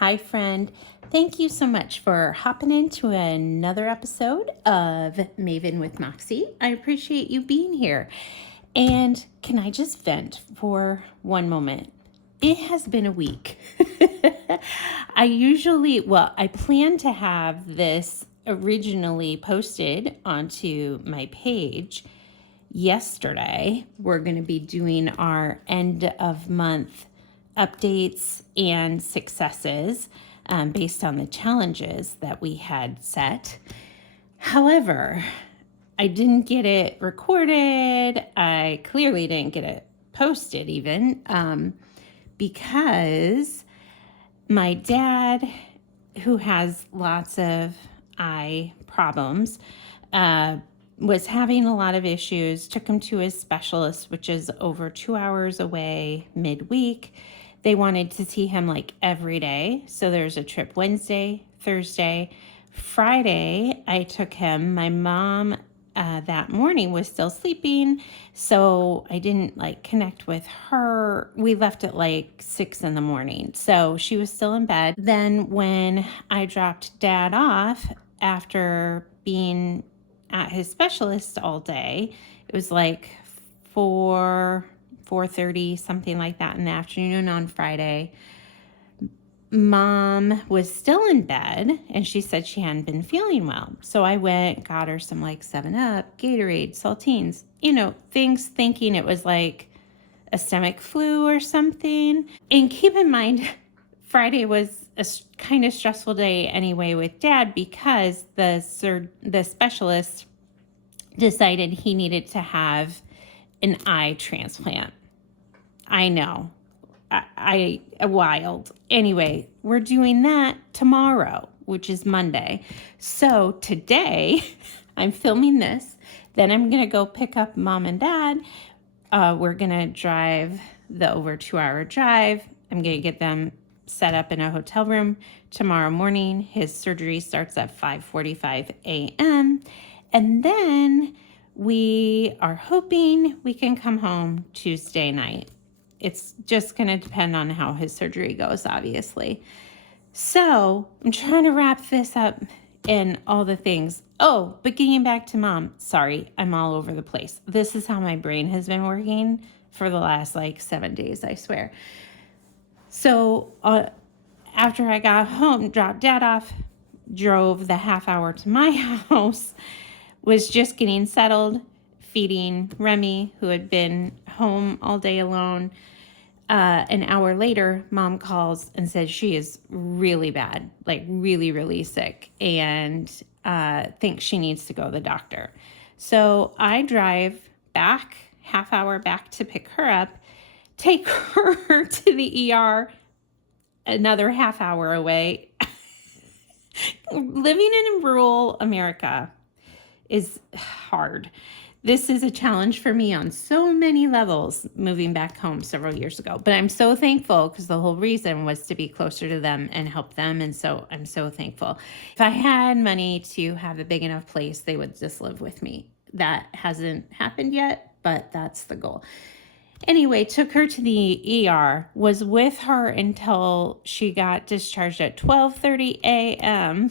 Hi, friend. Thank you so much for hopping into another episode of Maven with Moxie. I appreciate you being here. And can I just vent for one moment? It has been a week. I plan to have this originally posted onto my page yesterday. We're going to be doing our end of month updates and successes based on the challenges that we had set. However, I didn't get it recorded. I clearly didn't get it posted even because my dad, who has lots of eye problems, was having a lot of issues, took him to his specialist, which is over 2 hours away midweek. They wanted to see him like every day. So there's a trip Wednesday, Thursday, Friday. I took him. My mom that morning was still sleeping, so I didn't connect with her. We left at 6 a.m, so she was still in bed. Then when I dropped Dad off after being at his specialist all day, it was 4:30, something like that in the afternoon on Friday. Mom was still in bed and she said she hadn't been feeling well. So I went, got her some 7-Up, Gatorade, saltines, things, thinking it was a stomach flu or something. And keep in mind, Friday was a kind of stressful day anyway with Dad because the specialist decided he needed to have an eye transplant. I know. I wild. Anyway, we're doing that tomorrow, which is Monday. So today I'm filming this. Then I'm going to go pick up Mom and Dad. We're going to drive the over 2-hour drive. I'm going to get them set up in a hotel room tomorrow morning. His surgery starts at 5:45 a.m. And then we are hoping we can come home Tuesday night. It's just going to depend on how his surgery goes, obviously. So I'm trying to wrap this up and all the things. Oh, but getting back to Mom, sorry, I'm all over the place. This is how my brain has been working for the last 7 days, I swear. So after I got home, dropped Dad off, drove the half hour to my house, was just getting settled, feeding Remy, who had been home all day alone. An hour later, Mom calls and says she is really bad, really, really sick, and thinks she needs to go to the doctor. So I drive back, half hour back to pick her up, take her to the ER, another half hour away. Living in rural America is hard. This is a challenge for me on so many levels, moving back home several years ago. But I'm so thankful because the whole reason was to be closer to them and help them. And so I'm so thankful. If I had money to have a big enough place, they would just live with me. That hasn't happened yet, but that's the goal. Anyway, took her to the ER, was with her until she got discharged at 12:30 a.m.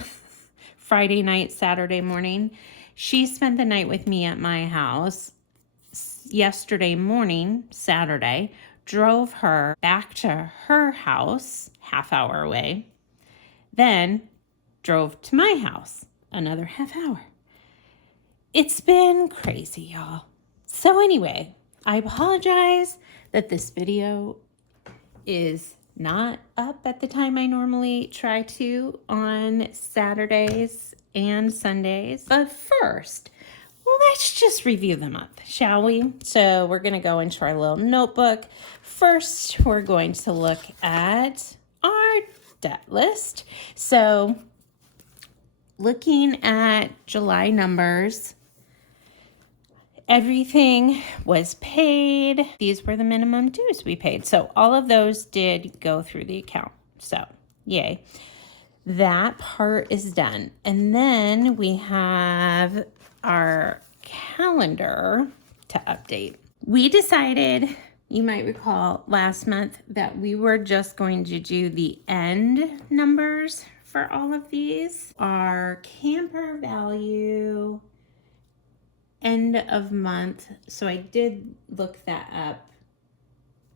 Friday night, Saturday morning. She spent the night with me at my house. Yesterday morning, Saturday, drove her back to her house, half hour away. Then drove to my house, another half hour. It's been crazy, y'all. So anyway, I apologize that this video is not up at the time I normally try to on Saturdays and Sundays. But first, let's just review the month, shall we? So we're going to go into our little notebook. First, we're going to look at our debt list. So looking at July numbers, everything was paid. These were the minimum dues we paid. So all of those did go through the account. So yay. That part is done. And then we have our calendar to update. We decided You might recall last month that we were just going to do the end numbers for all of these. Our camper value end of month. So I did look that up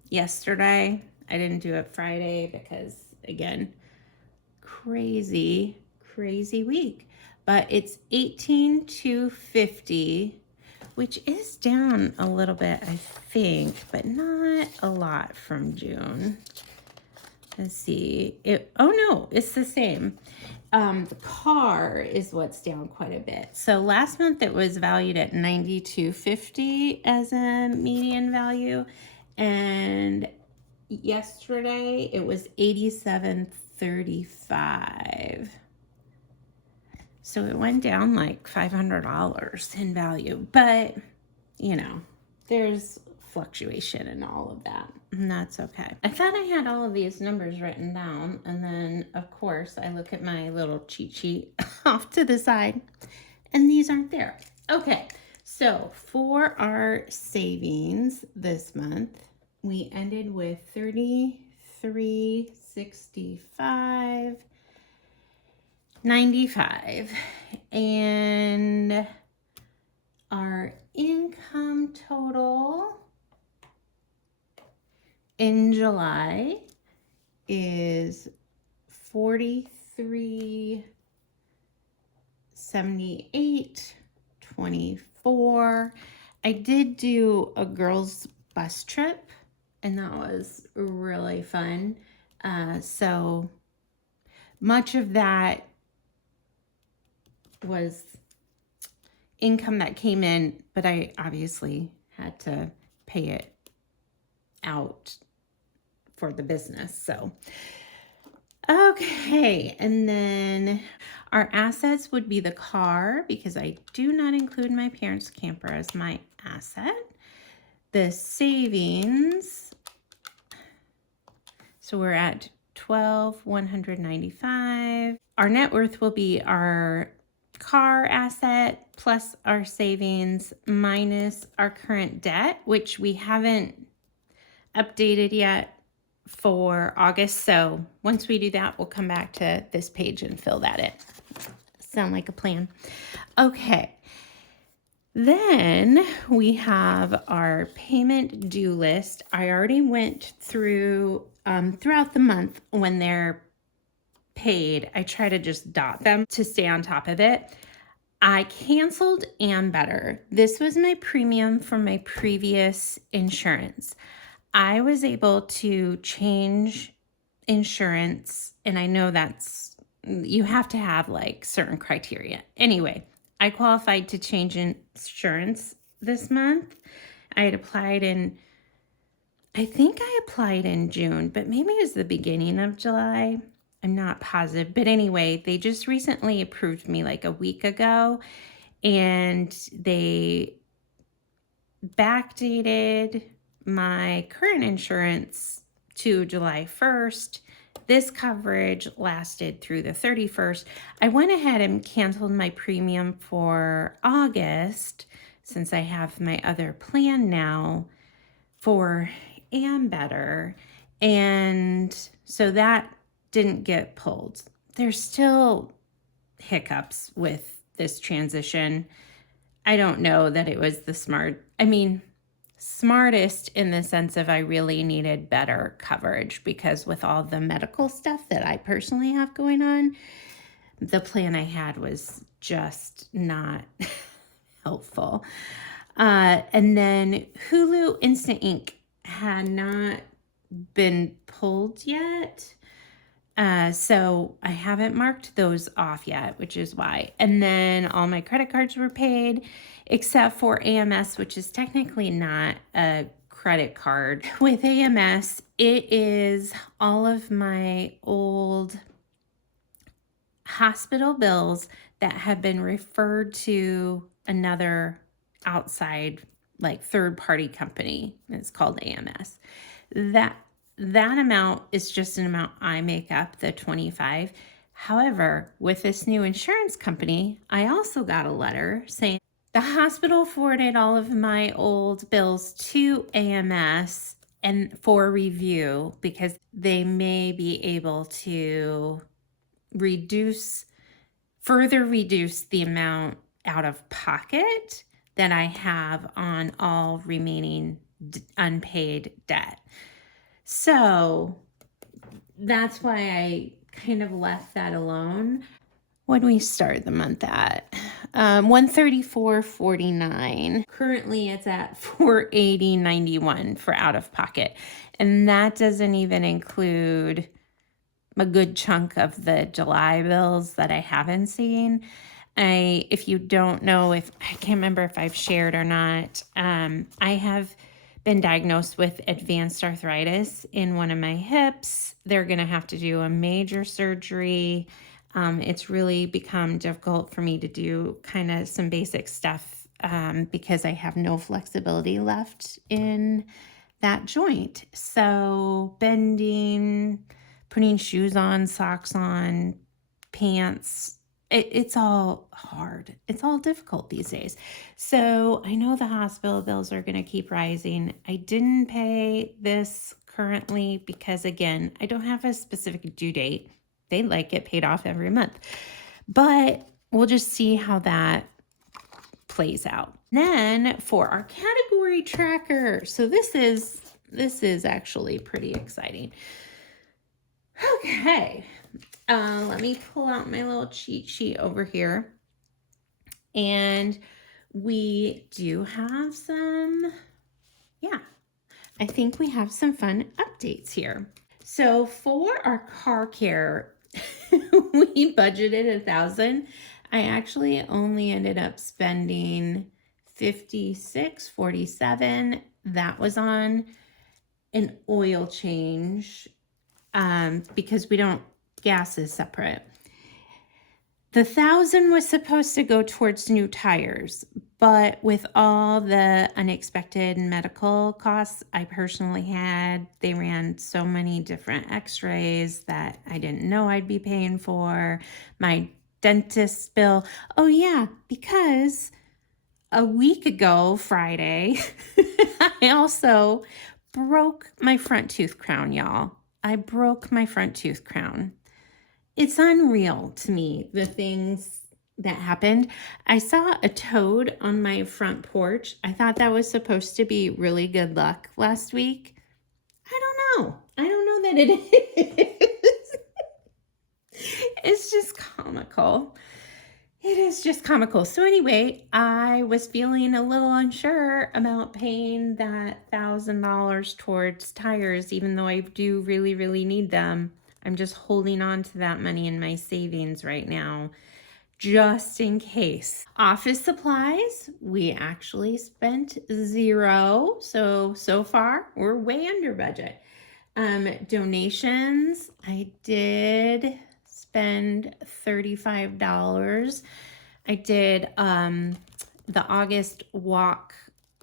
yesterday. I didn't do it Friday because, again, crazy week. But it's 18,250, which is down a little bit, I think, but not a lot from June. Let's see. Oh no, it's the same. The car is what's down quite a bit. So last month it was valued at 92.50 as a median value, and yesterday it was 87.35. So it went down like $500 in value, but you know, there's fluctuation and all of that, and that's okay. I thought I had all of these numbers written down, and then of course I look at my little cheat sheet off to the side, and these aren't there. Okay, so for our savings this month, we ended with $33,65.95, and our income total in July is $43,78.24. I did do a girls' bus trip, and that was really fun. So much of that was income that came in, but I obviously had to pay it out for the business. So, okay. And then our assets would be the car, because I do not include my parents' camper as my asset. The savings, so we're at $12,195. Our net worth will be our car asset plus our savings minus our current debt, which we haven't updated yet for August. So once we do that, we'll come back to this page and fill that in. Sound like a plan? Okay. Then we have our payment due list. I already went through throughout the month when they're paid. I try to just dot them to stay on top of it. I canceled Ambetter. This was my premium from my previous insurance. I was able to change insurance, and I know you have to have like certain criteria. Anyway, I qualified to change insurance this month. I had applied I think I applied in June, but maybe it was the beginning of July. I'm not positive. But anyway, they just recently approved me like a week ago, and they backdated my current insurance to July 1st. This coverage lasted through the 31st. I went ahead and canceled my premium for August, since I have my other plan now for Ambetter, and so that didn't get pulled. There's still hiccups with this transition. I don't know that it was the smartest in the sense of I really needed better coverage, because with all the medical stuff that I personally have going on, the plan I had was just not helpful. And then Hulu Instant Ink had not been pulled yet. So I haven't marked those off yet, which is why. And then all my credit cards were paid except for AMS, which is technically not a credit card. With AMS, it is all of my old hospital bills that have been referred to another outside, like third-party company. It's called AMS. That amount is just an amount I make up, the 25. However, with this new insurance company, I also got a letter saying the hospital forwarded all of my old bills to AMS, and for review, because they may be able to further reduce the amount out of pocket that I have on all remaining unpaid debt. So that's why I kind of left that alone. When we started the month at 134.49. Currently it's at 480.91 for out of pocket. And that doesn't even include a good chunk of the July bills that I haven't seen. If you don't know, I can't remember if I've shared or not, I have been diagnosed with advanced arthritis in one of my hips. They're going to have to do a major surgery. It's really become difficult for me to do kind of some basic stuff because I have no flexibility left in that joint. So bending, putting shoes on, socks on, pants, it's all hard. It's all difficult these days. So I know the hospital bills are going to keep rising. I didn't pay this currently because, again, I don't have a specific due date. They'd like it paid off every month. But we'll just see how that plays out. Then for our category tracker. So this is actually pretty exciting. Okay. Let me pull out my little cheat sheet over here. And we do have I think we have some fun updates here. So for our car care, we budgeted $1,000. I actually only ended up spending $56.47. That was on an oil change because gas is separate. The $1,000 was supposed to go towards new tires, but with all the unexpected medical costs I personally had, they ran so many different x-rays that I didn't know I'd be paying for. My dentist bill. Oh yeah, because a week ago, Friday, I also broke my front tooth crown, y'all. I broke my front tooth crown. It's unreal to me, the things that happened. I saw a toad on my front porch. I thought that was supposed to be really good luck last week. I don't know. I don't know that it is. It's just comical. It is just comical. So anyway, I was feeling a little unsure about paying that $1,000 towards tires, even though I do really, really need them. I'm just holding on to that money in my savings right now, just in case. Office supplies, we actually spent $0. So far, we're way under budget. Donations, I did spend $35. I did the August walk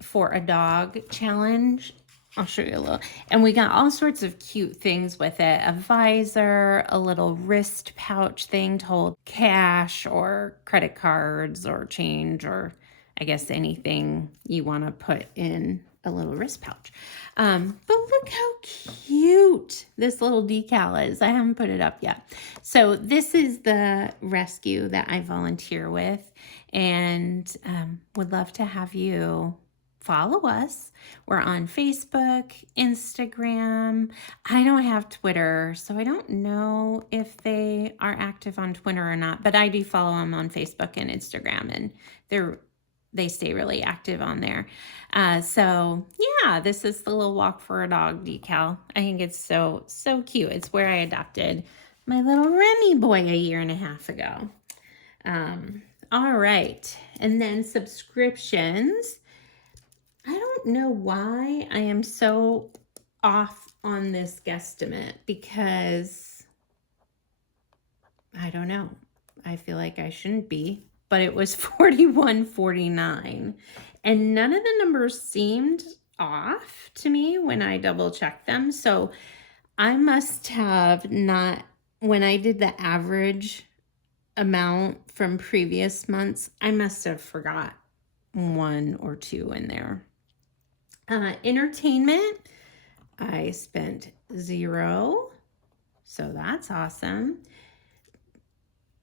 for a dog challenge. I'll show you a little. And we got all sorts of cute things with it. A visor, a little wrist pouch thing to hold cash or credit cards or change, or I guess anything you want to put in a little wrist pouch. But look how cute this little decal is. I haven't put it up yet. So this is the rescue that I volunteer with, and would love to have you follow us. We're on Facebook, Instagram. I don't have Twitter, so I don't know if they are active on Twitter or not, but I do follow them on Facebook and Instagram, and they stay really active on there. So yeah, this is the little walk for a dog decal. I think it's so cute. It's where I adopted my little Remy boy 1.5 years ago. All right, and then subscriptions. I don't know why I am so off on this guesstimate, because I don't know. I feel like I shouldn't be, but it was $41.49, and none of the numbers seemed off to me when I double checked them. So I must have not, when I did the average amount from previous months, I must have forgot 1 or 2 in there. Entertainment, I spent 0. So that's awesome.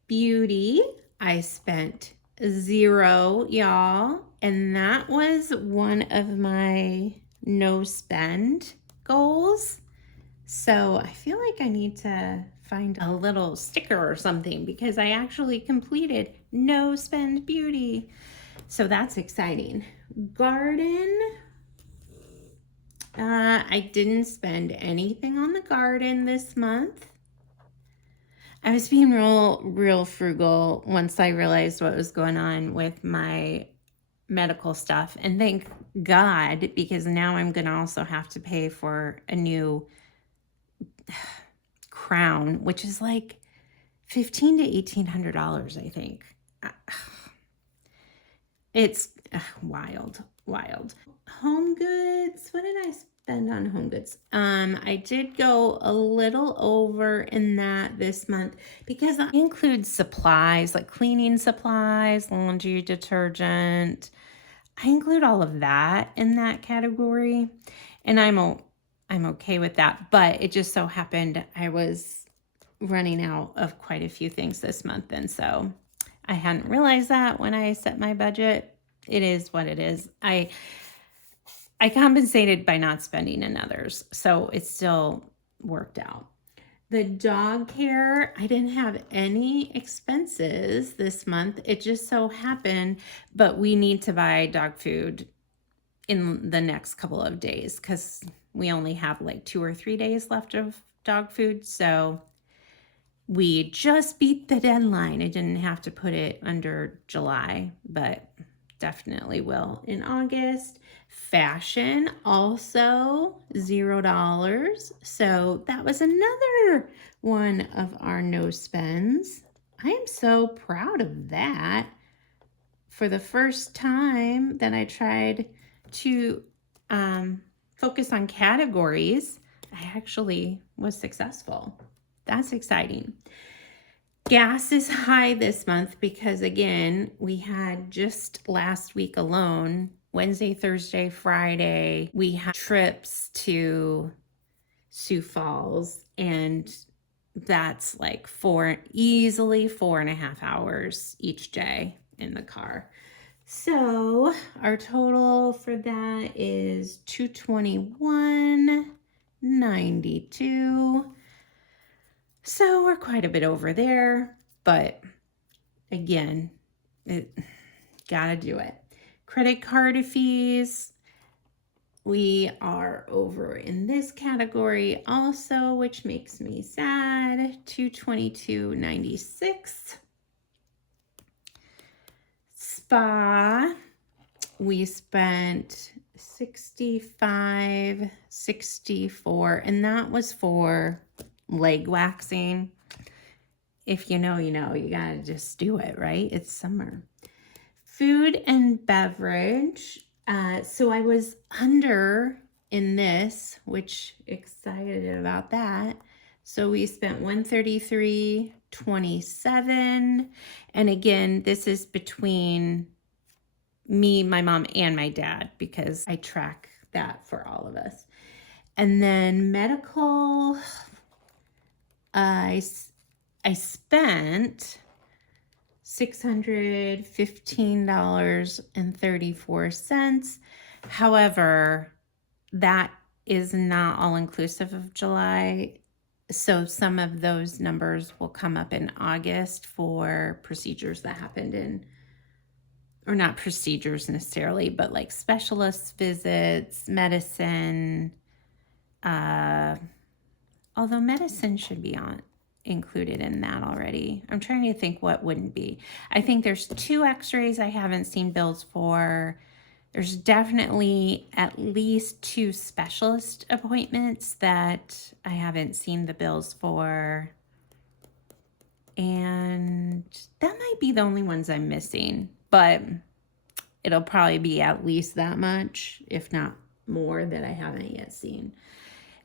Beauty, I spent 0, y'all. And that was one of my no spend goals. So I feel like I need to find a little sticker or something because I actually completed no spend beauty. So that's exciting. Garden, I didn't spend anything on the garden this month. I was being real frugal once I realized what was going on with my medical stuff. And thank God, because now I'm going to also have to pay for a new crown, which is like $1,500 to $1,800, I think. It's wild. Home goods. What did I spend on home goods? I did go a little over in that this month because I include supplies like cleaning supplies, laundry detergent. I include all of that in that category, and I'm okay with that. But it just so happened I was running out of quite a few things this month, and so I hadn't realized that when I set my budget. It is what it is. I compensated by not spending in others, so it still worked out. The dog care, I didn't have any expenses this month. It just so happened, but we need to buy dog food in the next couple of days because we only have like 2 or 3 days left of dog food. So we just beat the deadline. I didn't have to put it under July, but definitely will in August. Fashion, also $0. So that was another one of our no spends. I am so proud of that. For the first time that I tried to focus on categories, I actually was successful. That's exciting. Gas is high this month because, again, we had just last week alone, Wednesday, Thursday, Friday, we had trips to Sioux Falls, and that's like easily 4.5 hours each day in the car. So our total for that is $221.92. So we're quite a bit over there, but again, gotta do it. Credit card fees, we are over in this category also, which makes me sad. $222.96. Spa, we spent $65.64, and that was for leg waxing. If you know, you know, you gotta just do it, right? It's summer. Food and beverage. So I was under in this, which excited about that. So we spent $133.27. And again, this is between me, my mom, and my dad because I track that for all of us. And then medical, I spent $615.34. However, that is not all inclusive of July. So some of those numbers will come up in August for procedures that happened in, or not procedures necessarily, but like specialist visits, medicine, although medicine should be included in that already. I'm trying to think what wouldn't be. I think there's 2 x-rays I haven't seen bills for. There's definitely at least 2 specialist appointments that I haven't seen the bills for. And that might be the only ones I'm missing, but it'll probably be at least that much, if not more, that I haven't yet seen.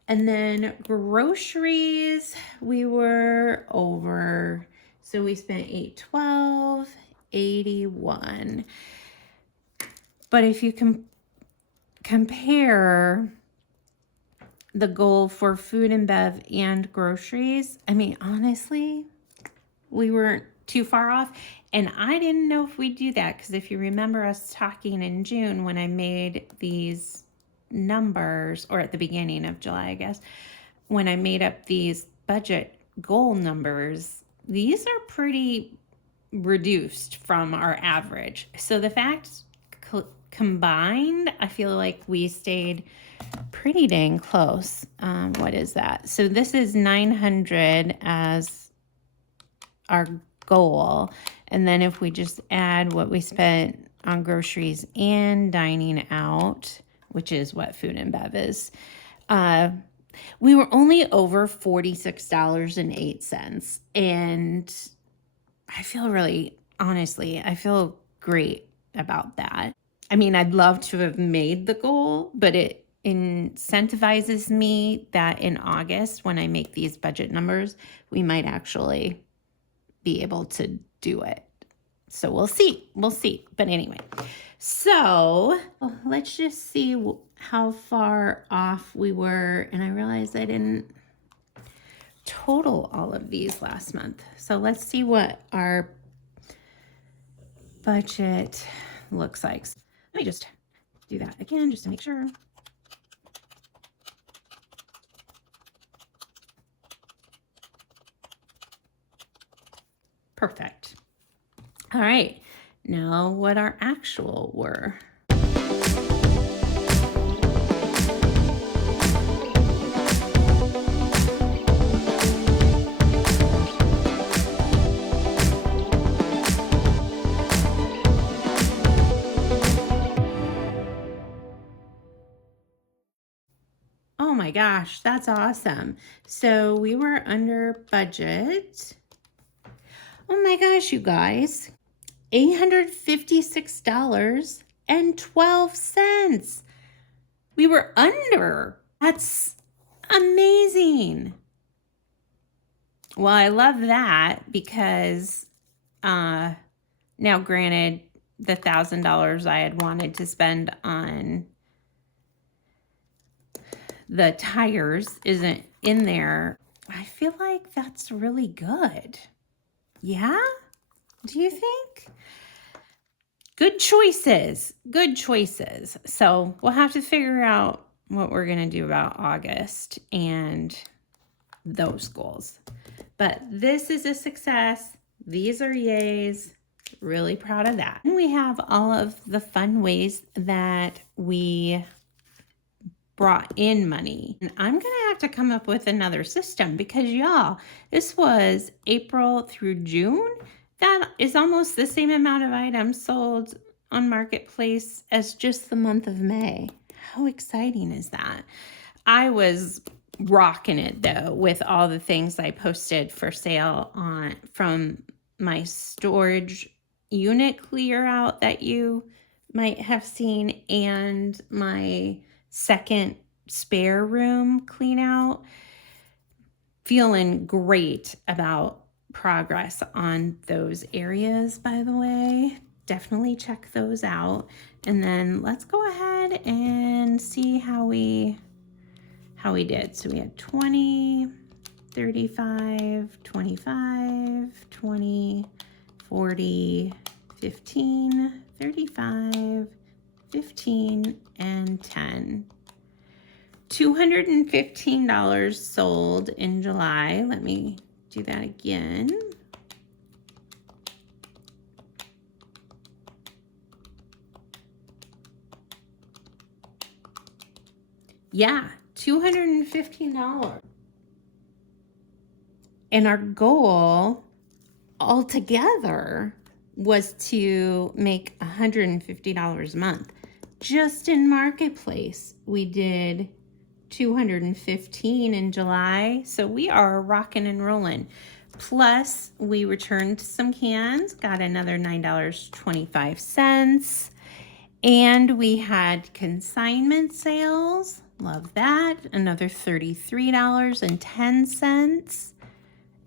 And then groceries, we were over. So we spent $812.81. But if you compare the goal for food and bev and groceries, I mean, honestly, we weren't too far off. And I didn't know if we'd do that because if you remember us talking in June when I made these numbers, or at the beginning of July, I guess, when I made up these budget goal numbers, these are pretty reduced from our average. So the fact combined, I feel like we stayed pretty dang close. What is that? So this is 900 as our goal. And then if we just add what we spent on groceries and dining out, which is what food and bev is, we were only over $46.08. And I feel really, honestly, I feel great about that. I mean, I'd love to have made the goal, but it incentivizes me that in August, when I make these budget numbers, we might actually be able to do it. So we'll see. We'll see. But anyway, so let's just see how far off we were. And I realized I didn't total all of these last month. So let's see what our budget looks like. Let me just do that again just to make sure. Perfect. All right, now what our actual were. Oh my gosh, that's awesome. So we were under budget. Oh my gosh, you guys. $856.12. We were under. That's amazing. Well, I love that because now granted, the $1,000 I had wanted to spend on the tires isn't in there. I feel like that's really good. Yeah? Do you think? Good choices. Good choices. So we'll have to figure out what we're going to do about August and those goals. But this is a success. These are yays. Really proud of that. And we have all of the fun ways that we brought in money. And I'm going to have to come up with another system because y'all, this was April through June. That is almost the same amount of items sold on Marketplace as just the month of May. How exciting is that? I was rocking it though with all the things I posted for sale on from my storage unit clear out that you might have seen and my second spare room clean out. Feeling great about progress on those areas, by the way. Definitely check those out. And then let's go ahead and see how we did. So we had 20, 35, 25, 20, 40, 15, 35, 15, and 10. $215 sold in July. Let me do that again. Yeah, $215. And our goal altogether was to make $150 a month. Just in Marketplace, we did $215 in July. So we are rocking and rolling. Plus, we returned some cans, got another $9.25. And we had consignment sales. Love that. Another $33.10.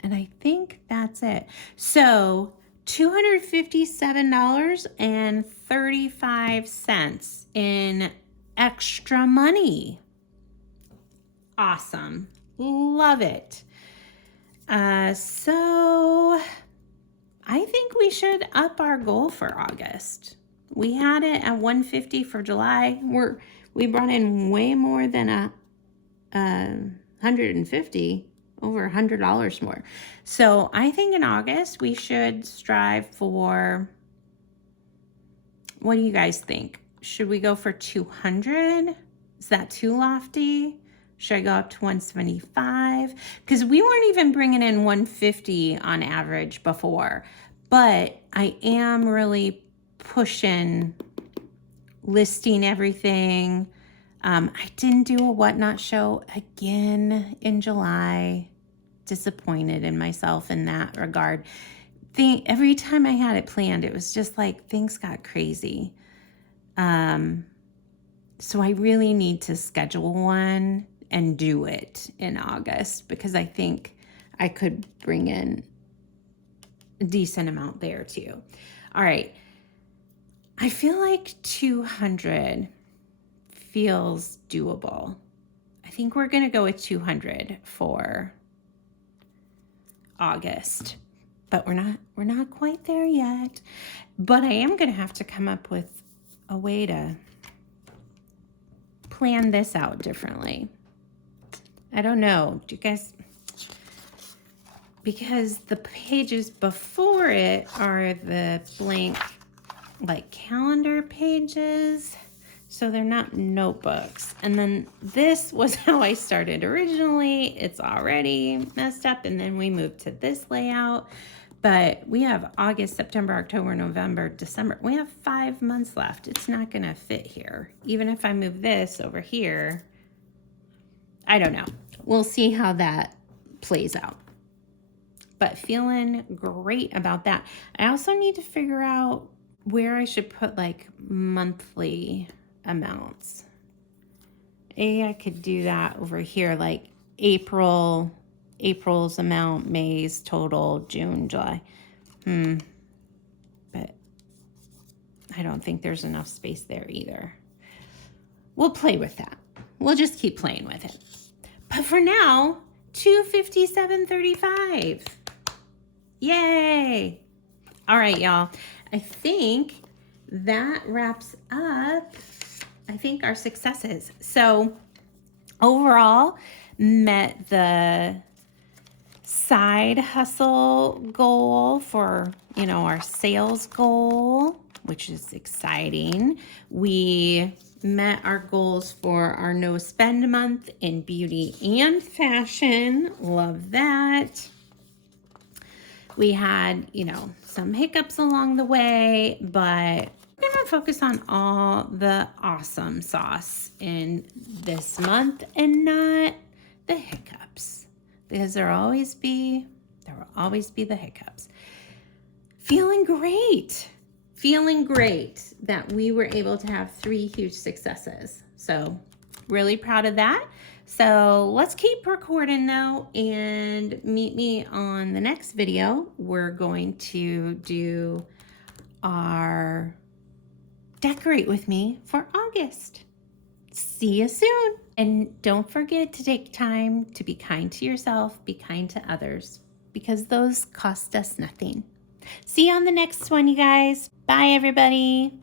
And I think that's it. So $257.35 in extra money. Awesome. Love it. So I think we should up our goal for August. We had it at 150 for July. We brought in way more than 150, over $100 more. So I think in August we should strive for, what do you guys think? Should we go for 200? Is that too lofty? Should I go up to 175? Because we weren't even bringing in 150 on average before. But I am really pushing listing everything. I didn't do a whatnot show again in July. Disappointed in myself in that regard. Every time I had it planned, it was just like things got crazy. So I really need to schedule one and do it in August, because I think I could bring in a decent amount there too. All right. I feel like 200 feels doable. I think we're going to go with 200 for August, but we're not quite there yet. But I am going to have to come up with a way to plan this out differently. I don't know. Do you guys, because the pages before it are the blank like calendar pages, so they're not notebooks. And then this was how I started originally. It's already messed up, and then we moved to this layout. But we have August, September, October, November, December. We have 5 months left. It's not gonna fit here. Even if I move this over here, I don't know. We'll see how that plays out. But feeling great about that. I also need to figure out where I should put like monthly amounts. I could do that over here, like April's amount, May's total, June, July. But I don't think there's enough space there either. We'll play with that. We'll just keep playing with it. But for now, $257.35. Yay! All right, y'all. I think that wraps up, I think, our successes. So overall, met the side hustle goal for, our sales goal, which is exciting. We met our goals for our no spend month in beauty and fashion. Love that. We had, some hiccups along the way, but we're going to focus on all the awesome sauce in this month and not the hiccups, because there will always be the hiccups. Feeling great that we were able to have 3 huge successes. So really proud of that. So let's keep recording though, and meet me on the next video. We're going to do our decorate with me for August. See you soon. And don't forget to take time to be kind to yourself, be kind to others, because those cost us nothing. See you on the next one, you guys. Bye, everybody.